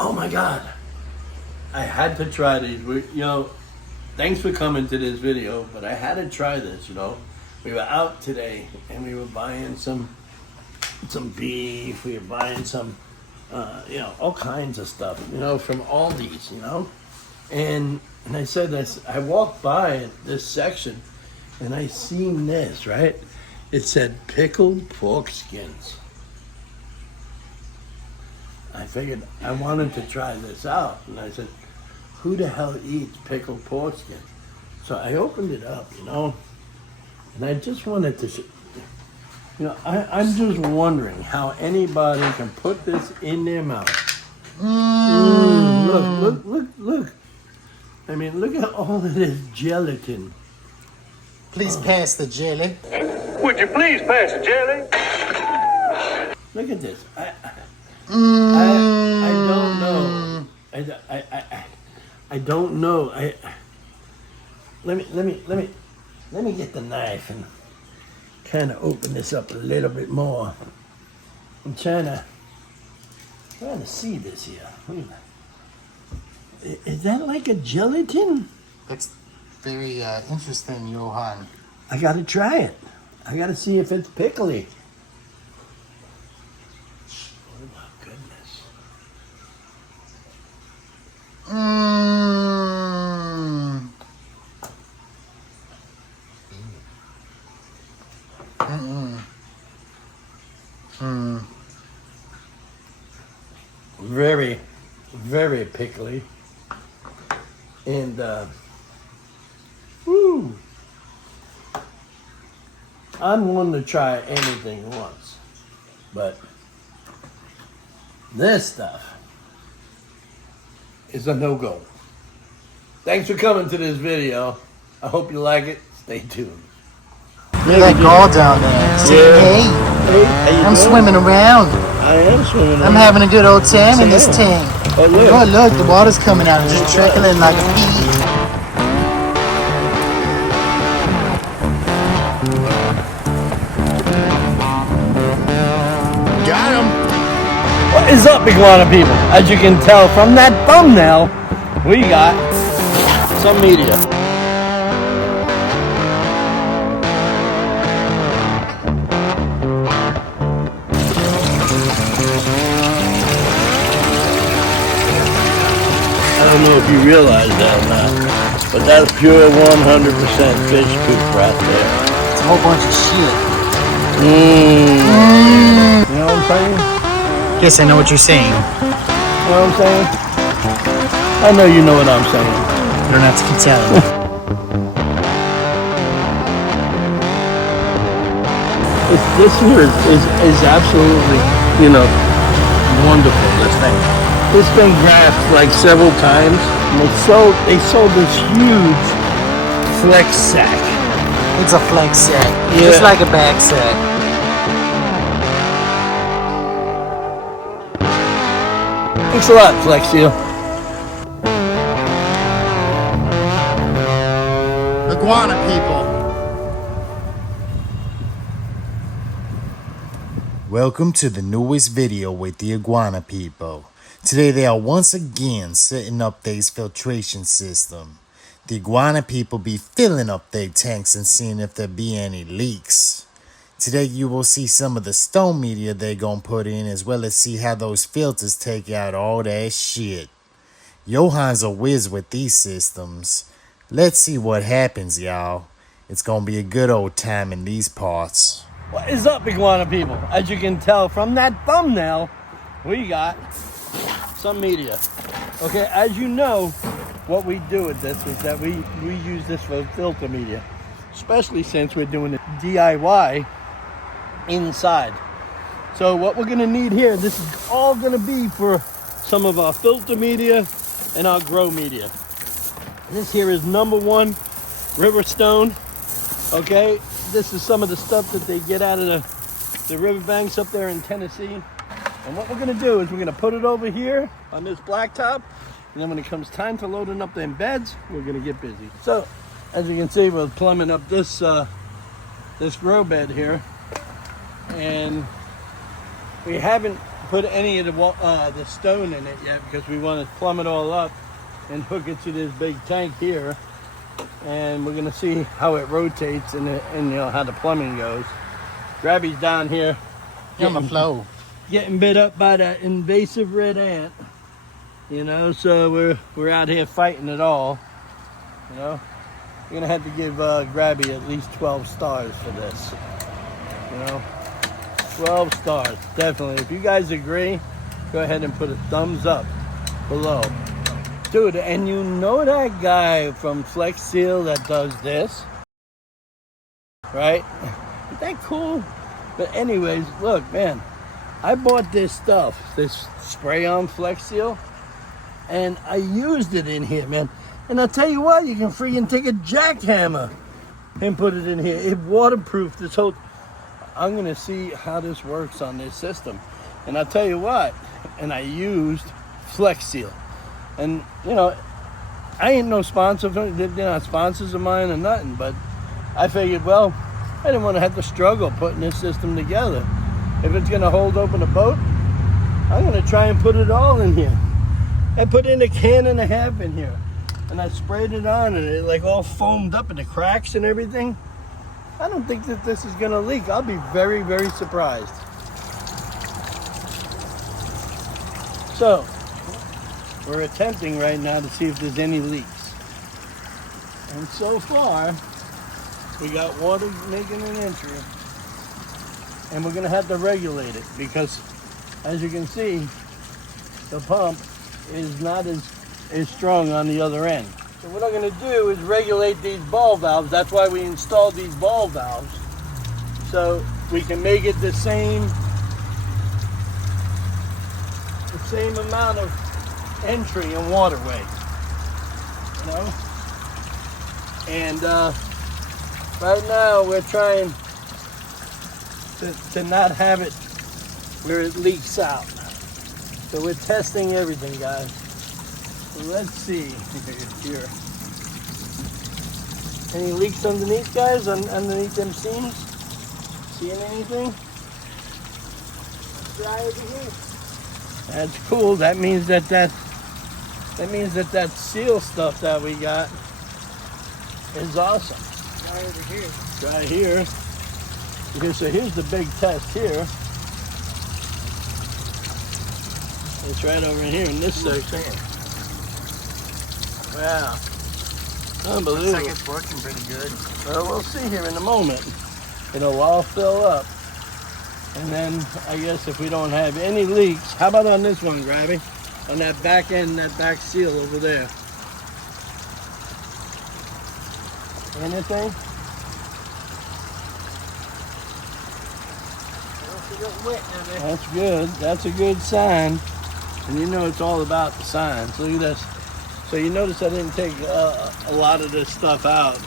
Oh my God. I had to try these. Thanks for coming to this video, but I had to try this, We were out today and we were buying some beef, we were buying some, all kinds of stuff, from Aldi's, And I said this, I walked by this section and I seen this, right? It said pickled pork skins. I figured I wanted to try this out, and I said, who the hell eats pickled pork skin? So I opened it up, and I just wanted to, I'm just wondering how anybody can put this in their mouth. Look. I mean, look at all of this gelatin. Please pass the jelly. Would you please pass the jelly? Look at this. I don't know. I don't know. Let me get the knife and kind of open this up a little bit more. I'm trying to see this here. Is that like a gelatin? It's very interesting, Johan. I gotta try it. I gotta see if it's pickly. Oh my goodness. Very, very pickly. And I'm willing to try anything once, but this stuff is a no-go. Thanks for coming to this video. I hope you like it. Stay tuned. Look at that gull down there. Say, hey, I'm swimming around. I am swimming around. I'm having a good old time in this tank. Oh, look. Oh, look, the water's coming out, just trickling like a pea. Got him. What is up, iguana people? As you can tell from that thumbnail, we got some media. I don't know if you realize that or not, but that's pure 100% fish poop right there. It's a whole bunch of shit. You know what I'm saying? Yes, I know what you're saying. You know what I'm saying? I know you know what I'm saying. You don't have to keep telling me. This here is absolutely, wonderful, this thing. It's been graphed like several times. And they sold this huge flex sack. It's a flex sack. Yeah. Just like a bag sack. Thanks a lot, Flex Seal. Iguana people. Welcome to the newest video with the Iguana people. Today they are once again setting up their filtration system. The iguana people be filling up their tanks and seeing if there be any leaks. Today you will see some of the stone media they gonna put in, as well as see how those filters take out all that shit. Johan's a whiz with these systems. Let's see what happens, y'all. It's gonna be a good old time in these parts. What is up, iguana people? As you can tell from that thumbnail, we got some media. Okay, as you know, what we do with this is that we use this for filter media, especially since we're doing it DIY inside. So what we're gonna need here, this is all gonna be for some of our filter media and our grow media. This here is #1 river stone. Okay, this is some of the stuff that they get out of the riverbanks up there in Tennessee. And what we're gonna do is we're gonna put it over here on this blacktop, and then when it comes time to loading up them beds, we're gonna get busy. So, as you can see, we're plumbing up this grow bed here, and we haven't put any of the stone in it yet because we want to plumb it all up and hook it to this big tank here. And we're gonna see how it rotates and you know how the plumbing goes. Grabby's down here On the flow. getting bit up by that invasive red ant. You know, so we're out here fighting it all. You know, we're gonna have to give Grabby at least 12 stars for this. You know, 12 stars, definitely. If you guys agree, go ahead and put a thumbs up below. Dude, and you know that guy from Flex Seal that does this, right? Isn't that cool? But anyways, look, man, I bought this stuff, this spray-on Flex Seal, and I used it in here, man. And I'll tell you what, you can freaking take a jackhammer and put it in here. It waterproofed this whole... I'm gonna see how this works on this system. And I'll tell you what, and I used Flex Seal. And, you know, I ain't no sponsor, they're not sponsors of mine or nothing, but I figured, well, I didn't want to have to struggle putting this system together. If it's going to hold open a boat, I'm going to try and put it all in here. I put in 1.5 cans in here, and I sprayed it on, and it like all foamed up in the cracks and everything. I don't think that this is going to leak. I'll be very, very surprised. So, we're attempting right now to see if there's any leaks. And so far, we got water making an entry. And we're gonna have to regulate it because, as you can see, the pump is not as strong on the other end. So what I'm gonna do is regulate these ball valves. That's why we installed these ball valves. So we can make it the same amount of entry and waterway, you know. And right now we're trying to not have it where it leaks out. So we're testing everything, guys. So let's see here. Any leaks underneath, guys? Underneath them seams? Seeing anything? Try over here. That's cool. That means that seal stuff that we got is awesome. Right over here. Right here. Okay, so here's the big test here. It's right over here in this section. Wow. Unbelievable. Looks like it's working pretty good. Well, we'll see here in a moment. It'll all fill up. And then I guess if we don't have any leaks, how about on this one, Grabby? On that back end, that back seal over there. Anything? That's good. That's a good sign. And you know it's all about the signs. Look at this. So you notice I didn't take a lot of this stuff out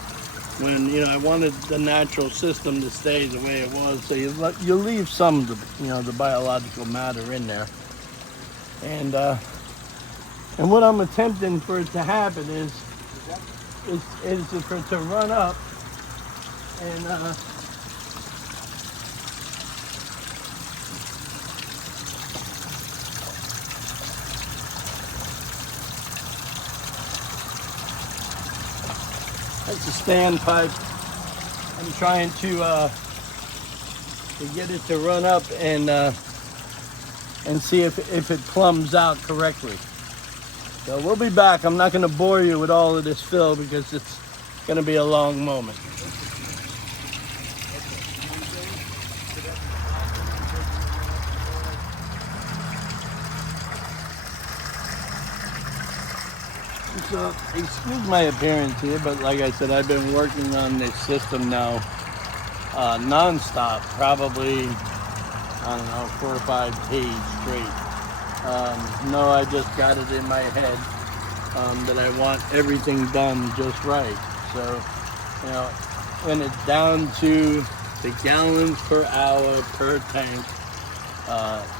when, you know, I wanted the natural system to stay the way it was. So you leave some of the, you know, the biological matter in there. And what I'm attempting for it to happen is for it to run up and that's a standpipe. I'm trying to get it to run up and see if it plumbs out correctly. So we'll be back. I'm not going to bore you with all of this fill because it's going to be a long moment. So, excuse my appearance here, but like I said, I've been working on this system now non-stop, probably, I don't know, 4 or 5 days straight. No, I just got it in my head that I want everything done just right. So, you know, when it's down to the gallons per hour per tank,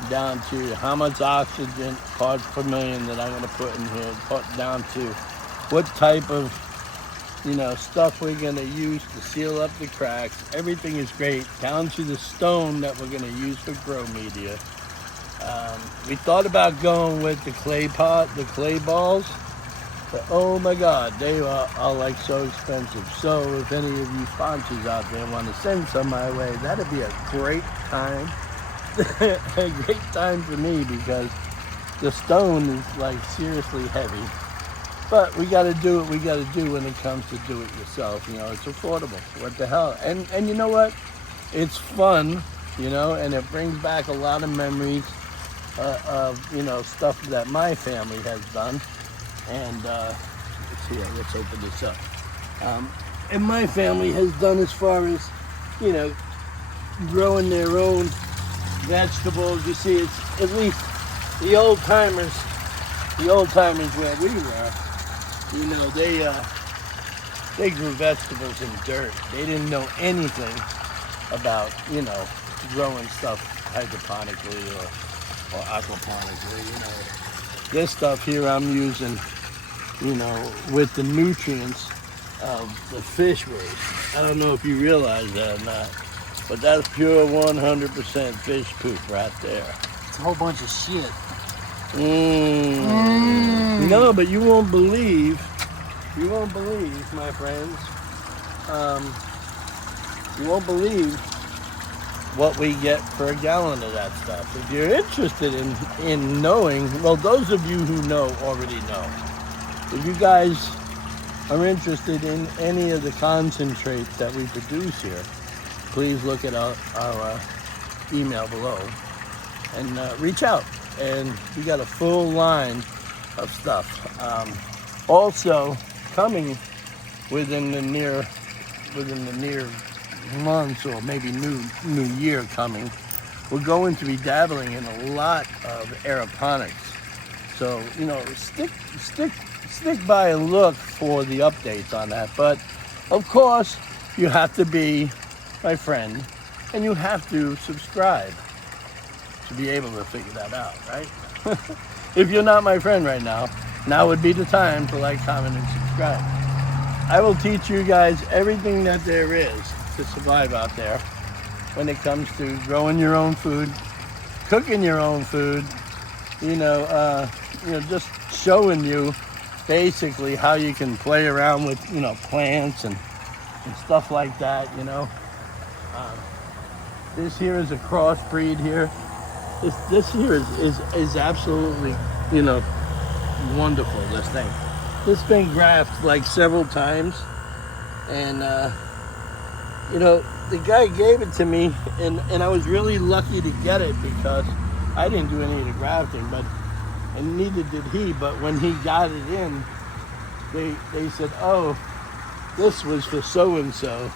down to how much oxygen parts per million that I'm going to put in here, down to what type of, you know, stuff we're going to use to seal up the cracks. Everything is great, down to the stone that we're going to use for grow media. We thought about going with the clay pot, the clay balls, but oh my God, they are like so expensive. So if any of you sponsors out there want to send some my way, that'd be a great time. A great time for me, because the stone is like seriously heavy. But we got to do what we got to do when it comes to do it yourself. You know, it's affordable. What the hell? And you know what? It's fun, you know, and it brings back a lot of memories of, you know, stuff that my family has done. And let's see, let's open this up. And my family has done as far as, you know, growing their own vegetables. You see, it's at least the old timers where we were, you know, they grew vegetables in dirt. They didn't know anything about, you know, growing stuff hydroponically or aquaponically. You know, this stuff here I'm using, you know, with the nutrients of the fish waste. I don't know if you realize that or not, but that's pure 100% fish poop right there. It's a whole bunch of shit. No, but you won't believe, my friends. You won't believe what we get for a gallon of that stuff. If you're interested in knowing, well, those of you who know already know. If you guys are interested in any of the concentrates that we produce here, please look at our email below and reach out. And we got a full line of stuff. Also, coming within the near months, or maybe new year coming, we're going to be dabbling in a lot of aeroponics. So, you know, stick by and look for the updates on that. But of course, you have to be my friend, and you have to subscribe to be able to figure that out, right? If you're not my friend right now would be the time to like, comment, and subscribe. I will teach you guys everything that there is to survive out there when it comes to growing your own food, cooking your own food, you know, just showing you basically how you can play around with, you know, plants and stuff like that, you know. This here is a crossbreed here. This here is absolutely, you know, wonderful, this thing. This been grafted like several times, and you know, the guy gave it to me, and I was really lucky to get it, because I didn't do any of the grafting, and neither did he. But when he got it in, they said, oh, this was for so and so,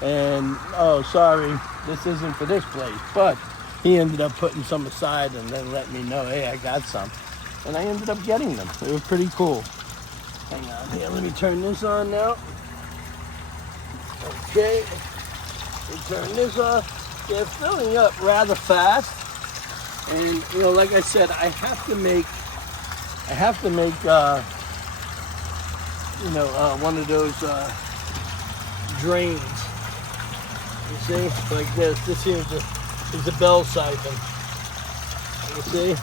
and oh, sorry, this isn't for this place. But he ended up putting some aside and then let me know, hey, I got some. And I ended up getting them. They were pretty cool. Hang on here, let me turn this on now. Okay, we turn this off. They're filling up rather fast. And, you know, like I said, I have to make you know, one of those drains. You see, like this. This here is a bell siphon. You see?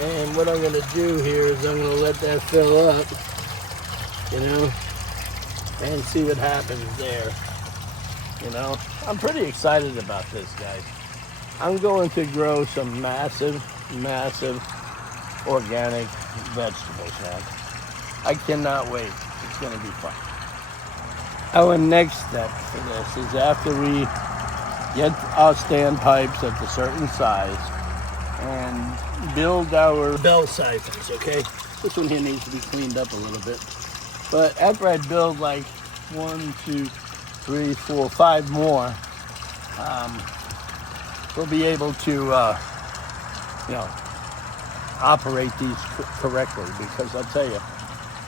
And what I'm going to do here is I'm going to let that fill up, you know, and see what happens there. You know, I'm pretty excited about this, guys. I'm going to grow some massive organic vegetables, man. I cannot wait. It's going to be fun. Our next step for this is after we get our standpipes at a certain size and build our bell siphons, okay? This one here needs to be cleaned up a little bit. But after I build like 1, 2, 3, 4, 5 more, we'll be able to, you know, operate these correctly, because I'll tell you,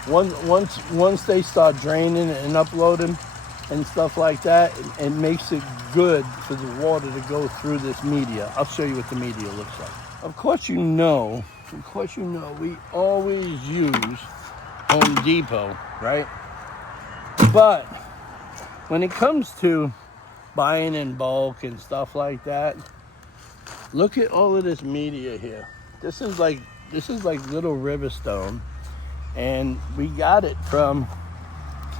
once they start draining and uploading and stuff like that, it makes it good for the water to go through this media. I'll show you what the media looks like. Of course you know, we always use Home Depot, right? But when it comes to buying in bulk and stuff like that, Look at all of this media here. This is like little river stone, and we got it from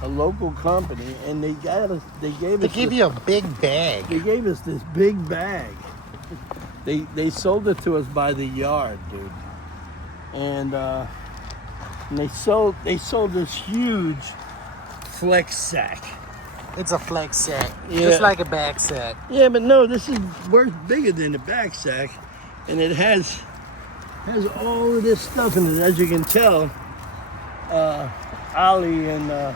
a local company, and they gave you a big bag. They gave us this big bag. They sold it to us by the yard, dude, and they sold this huge flex sack. It's a flex sack, Yeah. just like a bag sack. Yeah, but no, this is worth bigger than the back sack, and it has all of this stuff in it. As you can tell, Ollie and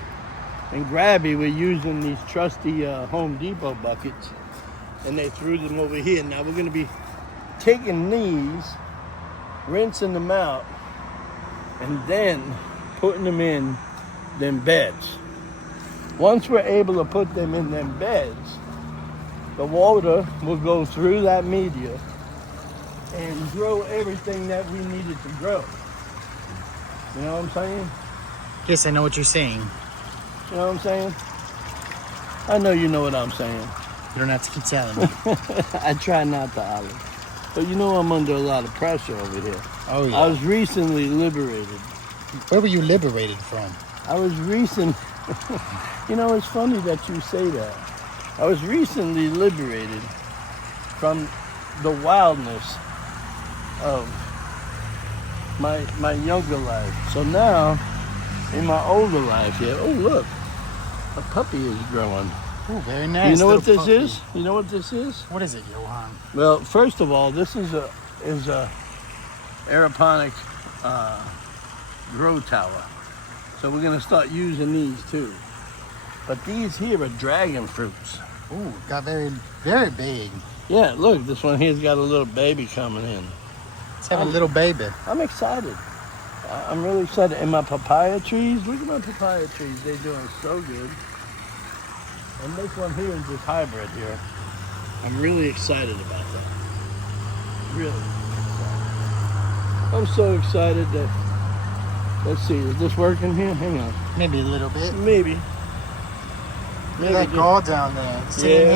Grabby were using these trusty Home Depot buckets, and they threw them over here. Now we're gonna be taking these, rinsing them out, and then putting them in them beds. Once we're able to put them in them beds, the water will go through that media and grow everything that we needed to grow. You know what I'm saying? Yes, I know what you're saying. You know what I'm saying? I know you know what I'm saying. You don't have to keep telling me. I try not to, Ollie. But you know I'm under a lot of pressure over here. Oh, yeah. I was recently liberated. Where were you liberated from? I was recent. You know, it's funny that you say that. I was recently liberated from the wildness of my younger life. So now, in my older life here, oh look, a puppy is growing. Oh, very nice. You know what this puppy. is? You know what this is? What is it, Johan? Well, first of all, this is a aeroponic grow tower. So we're gonna start using these too. But these here are dragon fruits. Ooh, got very, very big. Yeah, look, this one here's got a little baby coming in. Let's have a little baby. I'm excited. I'm really excited. And my papaya trees, look at my papaya trees. They're doing so good. And this one here is this hybrid here. I'm really excited about that. Really excited. I'm so excited that, let's see, is this working here? Hang on. Maybe a little bit. Maybe. Look at that gull down there. Saying, Yeah.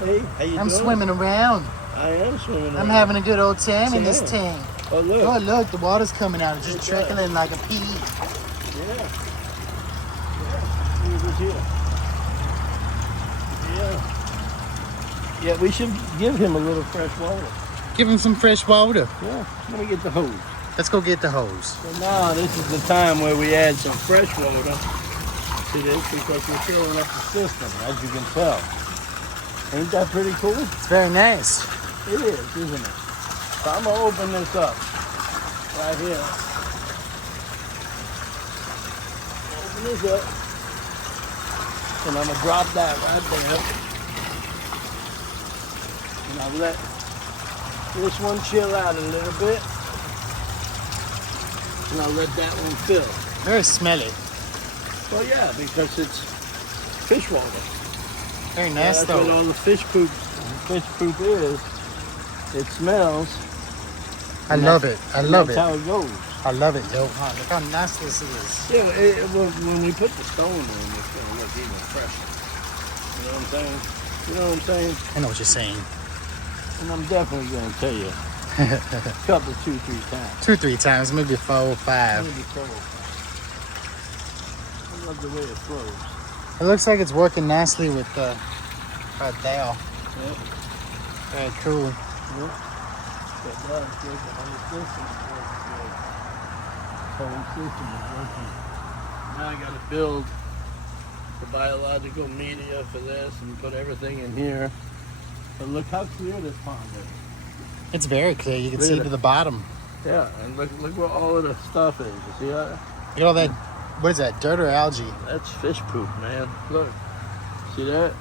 hey, Hey, how you I'm doing? swimming around. I am swimming I'm around. having a good old time in this Yeah. tank. Oh, look. Oh, look, the water's coming out. It's just It does. trickling like a pea. Yeah. Yeah. Look at here. Yeah. Yeah, we should give him a little fresh water. Give him some fresh water. Yeah. Let me get the hose. Let's go get the hose. So now this is the time where we add some fresh water to this because we're filling up the system, as you can tell. Ain't that pretty cool? It's very nice. It is, isn't it? So I'm gonna open this up right here. Open this up. And I'm gonna drop that right there. And I'll let this one chill out a little bit. And I'll let that one fill. Very smelly. Well, yeah, because it's fish water. Very Yeah, nice, that's what though. all the fish poop is. It smells. I love it. I love That's it. how it goes. I love it, Johan. Look how nice this is. Yeah, when we put the stone in, it's gonna look even fresher. You know what I'm saying? You know what I'm saying? I know what you're saying. And I'm definitely gonna tell you a couple, 2-3 times. 2-3 times, maybe 4 or 5. Maybe 4. I love the way it flows. It looks like it's working nicely with right there. Yeah. Very cool. It does. Good. The whole system is working good. The whole system is working. Now I gotta build the biological media for this and put everything in here. But look how clear this pond is. It's very clear. You can Look see at to it. the bottom. Yeah, and look where all of the stuff is. You see that? Look at all that. What is that? Dirt or algae? That's fish poop, man. Look. See that?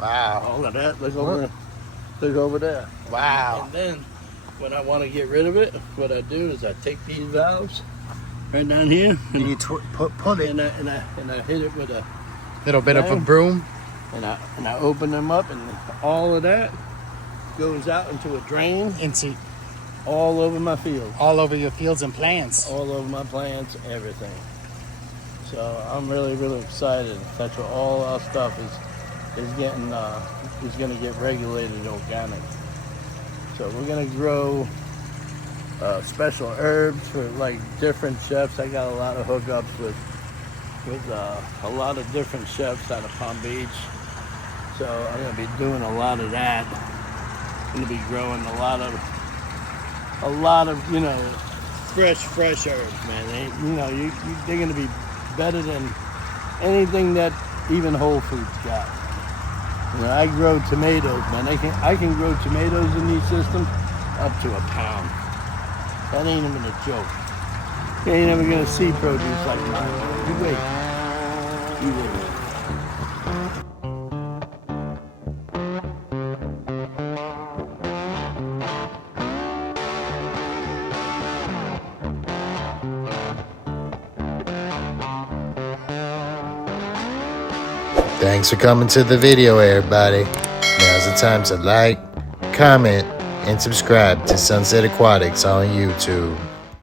Wow. All of that. Look over there. Look over there. Wow. And then when I want to get rid of it, what I do is I take these valves right down here And you pull it. and I hit it with a Little bit of a Bang. broom. and I open them up, and all of that goes out into a drain Into all over my field, all over your fields and plants. all over my plants, everything. So I'm really, really excited. That's what all our stuff is getting is going to get regulated organic. So we're gonna grow special herbs for like different chefs. I got a lot of hookups with a lot of different chefs out of Palm Beach. So I'm gonna be doing a lot of that. I'm gonna be growing a lot of fresh herbs, man. They're gonna be better than anything that even Whole Foods got. I grow tomatoes, man. I can grow tomatoes in these systems up to a pound. That ain't even a joke. You ain't never gonna see produce like mine. You wait. You wait. Thanks for coming to the video, everybody. Now's the time to like, comment, and subscribe to Sunset Aquatics on YouTube.